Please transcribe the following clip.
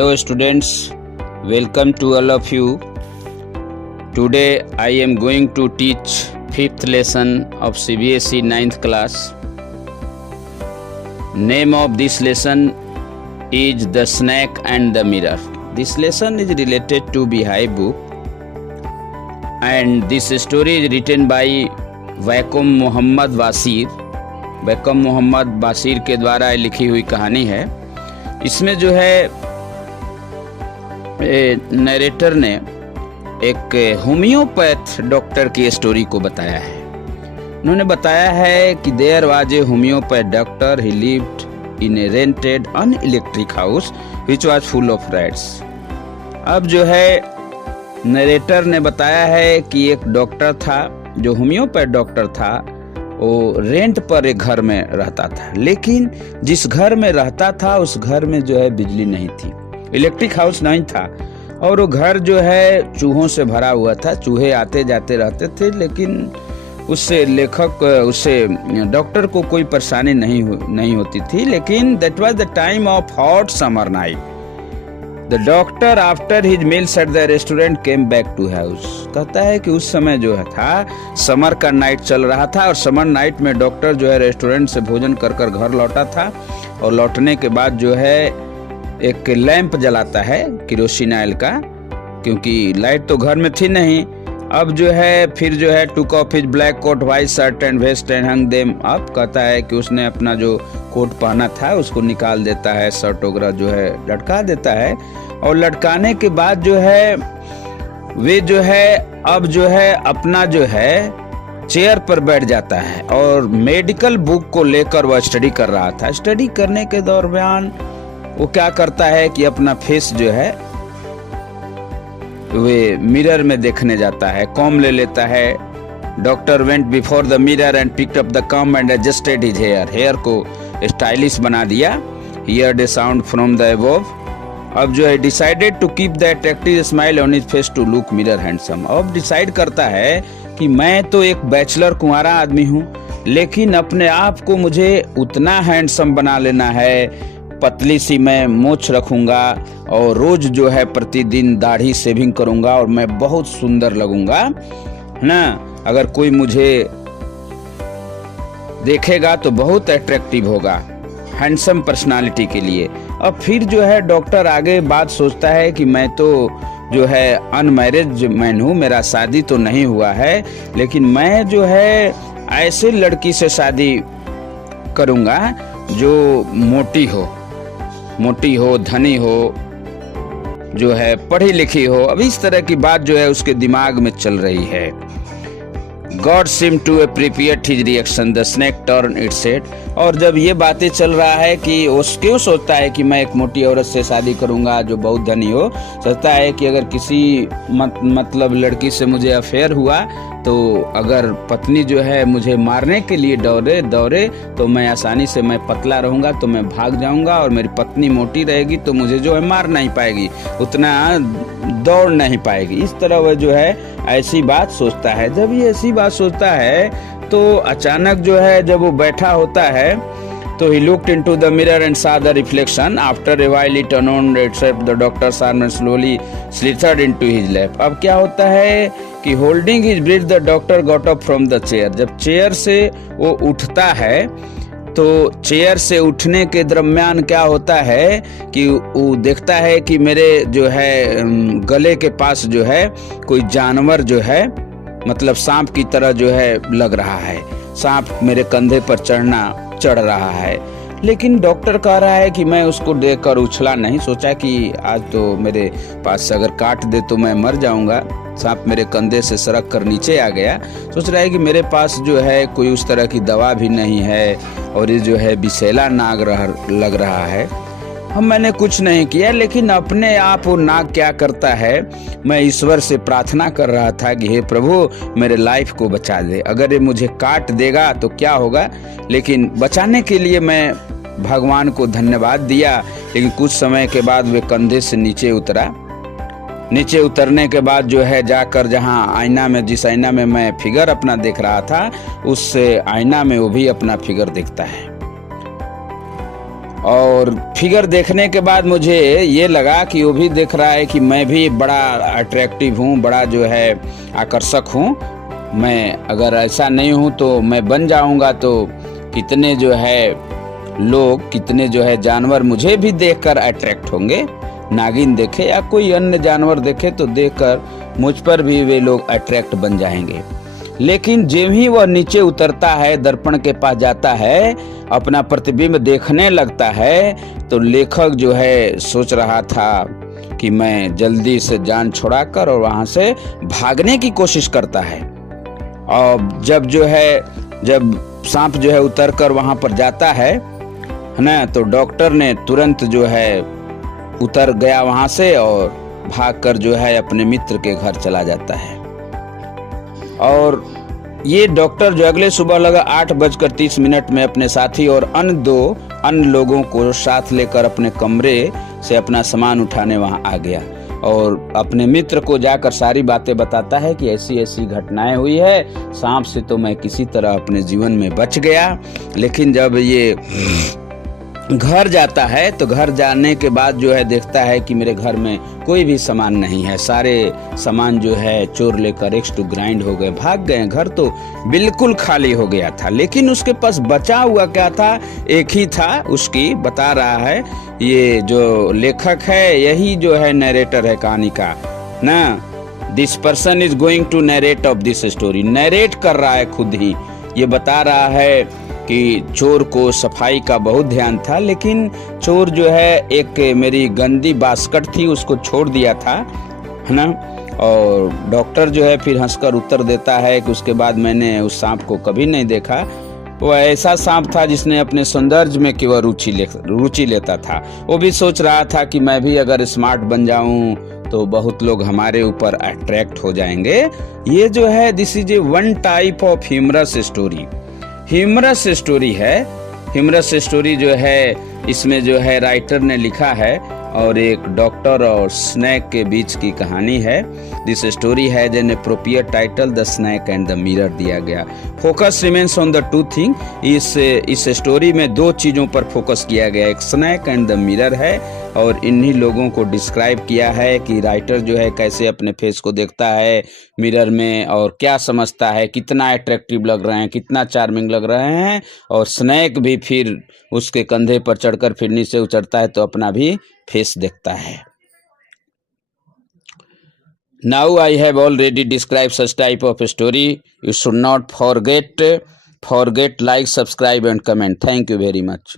Hello students, welcome to all of you. Today I am going to teach 5th lesson of CBSE 9th class. Name of this lesson is The Snake and the Mirror. This lesson is related to Beehive book and this story is written by Vaikom Muhammad Basheer. Vaikom Muhammad Basheer के द्वारा लिखी हुई कहानी है। इसमें जो है narrator ने एक होम्योपैथ डॉक्टर की स्टोरी को बताया है। उन्होंने बताया है कि there was a homeopath doctor, he lived in a rented unelectric house which was full of rats. अब जो है नरेटर ने बताया है कि एक डॉक्टर था, जो होम्योपैथ डॉक्टर था, वो रेंट पर एक घर में रहता था, लेकिन जिस घर में रहता था उस घर में जो है बिजली नहीं थी, इलेक्ट्रिक हाउस नहीं था, और वो घर जो है चूहों से भरा हुआ था। चूहे आते जाते रहते थे, लेकिन उससे डॉक्टर को कोई परेशानी नहीं होती थी। लेकिन that was the time of hot summer night. The doctor after his meals at the restaurant came back to house. कहता है कि उस समय जो है था, समर का नाइट चल रहा था, और समर नाइट में डॉक्टर जो है रेस्टोरेंट से भोजन कर घर लौटा था, और लौटने के बाद जो है एक लैंप जलाता है केरोसिन ऑयल का, क्योंकि लाइट तो घर में थी नहीं। अब जो है फिर जो है took off his black coat, white shirt and vest and hung them up. कहता है कि उसने अपना जो कोट पहना था उसको निकाल देता है, शर्ट वगैरह जो है लटका देता है, और लटकाने के बाद जो है वे जो है अब जो है अपना जो है चेयर पर बैठ जाता है, और मेडिकल बुक को लेकर वह स्टडी कर रहा था। स्टडी करने के दौरान वो क्या करता है कि अपना फेस जो है वे मिरर में देखने जाता है, कॉम ले लेता है। Doctor went before the mirror and picked up the comb and adjusted his hair को स्टाइलिश बना दिया। Heard a sound from the above. अब जो है decided to keep the attractive smile on his face to look mirror handsome. अब decide करता है कि मैं तो एक बैचलर कुंवारा आदमी हूँ, लेकिन अपने आप को मुझे उतना हैंडसम बना लेना है। पतली सी मैं मूंछ रखूंगा और रोज जो है प्रतिदिन दाढ़ी शेविंग करूंगा, और मैं बहुत सुंदर लगूंगा, है ना। अगर कोई मुझे देखेगा तो बहुत अट्रैक्टिव होगा, हैंडसम पर्सनालिटी के लिए। अब फिर जो है डॉक्टर आगे बात सोचता है कि मैं तो जो है अनमैरिज मैन हूँ, मेरा शादी तो नहीं हुआ है, लेकिन मैं जो है ऐसे लड़की से शादी करूंगा जो मोटी हो, धनी हो, जो है पढ़ी लिखी हो। अब इस तरह की बात जो है उसके दिमाग में चल रही है। God seemed to appreciate his reaction. The snake turned its head. और जब ये बातें चल रहा है कि क्यों सोचता है कि मैं एक मोटी औरत से शादी करूंगा जो बहुत धनी हो, सोचता है कि अगर किसी मतलब लड़की से मुझे अफेयर हुआ तो अगर पत्नी जो है मुझे मारने के लिए दौड़े तो मैं आसानी से, मैं पतला रहूंगा तो मैं भाग जाऊंगा, और मेरी पत्नी मोटी रहेगी तो मुझे जो है मार नहीं पाएगी, उतना दौड़ नहीं पाएगी। इस तरह वह जो है ऐसी बात सोचता है। जब ये ऐसी बात सोचता है तो अचानक जो है जब वो बैठा होता है तो he looked into the mirror and saw the reflection. After a while it turned itself. The doctor's arm slowly slithered into his lap. अब क्या होता है कि holding his breath the doctor got up from the chair. जब chair से वो उठता है तो चेयर से उठने के दरम्यान क्या होता है कि वो देखता है कि मेरे जो है गले के पास जो है कोई जानवर जो है, मतलब सांप की तरह जो है लग रहा है। सांप मेरे कंधे पर चढ़ रहा है, लेकिन डॉक्टर कह रहा है कि मैं उसको देखकर उछला नहीं। सोचा कि आज तो मेरे पास से अगर काट दे तो मैं मर जाऊंगा। सांप मेरे कंधे से सरक कर नीचे आ गया। सोच रहा है कि मेरे पास जो है कोई उस तरह की दवा भी नहीं है, और ये जो है विषैला नाग लग रहा है। मैंने कुछ नहीं किया, लेकिन अपने आप वो नाग क्या करता है, मैं ईश्वर से प्रार्थना कर रहा था कि हे प्रभु मेरे लाइफ को बचा दे। अगर ये मुझे काट देगा तो क्या होगा, लेकिन बचाने के लिए मैं भगवान को धन्यवाद दिया। लेकिन कुछ समय के बाद वे कंधे से नीचे उतरा। नीचे उतरने के बाद जो है जाकर जिस आईना में मैं फिगर अपना देख रहा था, उस आईना में वो भी अपना फिगर देखता है। और फिगर देखने के बाद मुझे ये लगा कि वो भी देख रहा है कि मैं भी बड़ा अट्रैक्टिव हूँ, बड़ा जो है आकर्षक हूँ। मैं अगर ऐसा नहीं हूँ तो मैं बन जाऊँगा तो कितने जो है लोग, कितने जो है जानवर मुझे भी देखकर अट्रैक्ट होंगे। नागिन देखे या कोई अन्य जानवर देखे तो देखकर मुझ पर भी वे लोग अट्रैक्ट बन जाएंगे। लेकिन जब ही वह नीचे उतरता है, दर्पण के पास जाता है, अपना प्रतिबिंब देखने लगता है, तो लेखक जो है सोच रहा था कि मैं जल्दी से जान छुड़ाकर और वहां से भागने की कोशिश करता है। और जब सांप जो है उतर कर वहां पर जाता है ना, तो डॉक्टर ने तुरंत जो है उतर गया वहां से और भागकर जो है अपने मित्र के घर चला जाता है। और ये डॉक्टर जो अगले सुबह लगा 8:30 में अपने साथी और अन्य लोगों को साथ लेकर अपने कमरे से अपना सामान उठाने वहां आ गया और अपने मित्र को जाकर सारी बातें बताता है कि ऐसी ऐसी घटनाएं हुई है, सांप से तो मैं किसी तरह अपने जीवन में बच गया। लेकिन जब ये घर जाता है तो घर जाने के बाद जो है देखता है कि मेरे घर में कोई भी सामान नहीं है, सारे सामान जो है चोर लेकर एक्स टू ग्राइंड हो गए, भाग गए। घर तो बिल्कुल खाली हो गया था, लेकिन उसके पास बचा हुआ क्या था, एक ही था। उसकी बता रहा है ये जो लेखक है, यही जो है नरेटर है कहानी का ना। This person is going to narrate of this story, narrate कर रहा है खुद ही। ये बता रहा है कि चोर को सफाई का बहुत ध्यान था, लेकिन चोर जो है एक मेरी गंदी बास्केट थी उसको छोड़ दिया था, है ना। और डॉक्टर जो है फिर हंसकर उत्तर देता है कि उसके बाद मैंने उस सांप को कभी नहीं देखा। वो ऐसा सांप था जिसने अपने सौंदर्य में केवल रुचि लेता था। वो भी सोच रहा था कि मैं भी अगर स्मार्ट बन जाऊं तो बहुत लोग हमारे ऊपर अट्रैक्ट हो जाएंगे। ये जो है this is a one type of humorous story. Humorous story है। ह्यूमरस स्टोरी जो है इसमें जो है राइटर ने लिखा है और एक डॉक्टर और स्नैक के बीच की कहानी है। This story has an appropriate title the snake and the mirror दिया गया। Focus remains on the two thing. इस स्टोरी में दो चीजों पर फोकस किया गया, एक स्नैक एंड द मिरर है और इन्हीं लोगों को डिस्क्राइब किया है कि राइटर जो है कैसे अपने फेस को देखता है मिरर में और क्या समझता है, कितना अट्रैक्टिव लग रहे हैं, कितना चार्मिंग लग रहे हैं। और स्नैक भी फिर उसके कंधे पर चढ़कर फिर नीचे उतरता है तो अपना भी फेस देखता है। Now I have already described such type of story. You should not forget like, subscribe and comment. Thank you very much.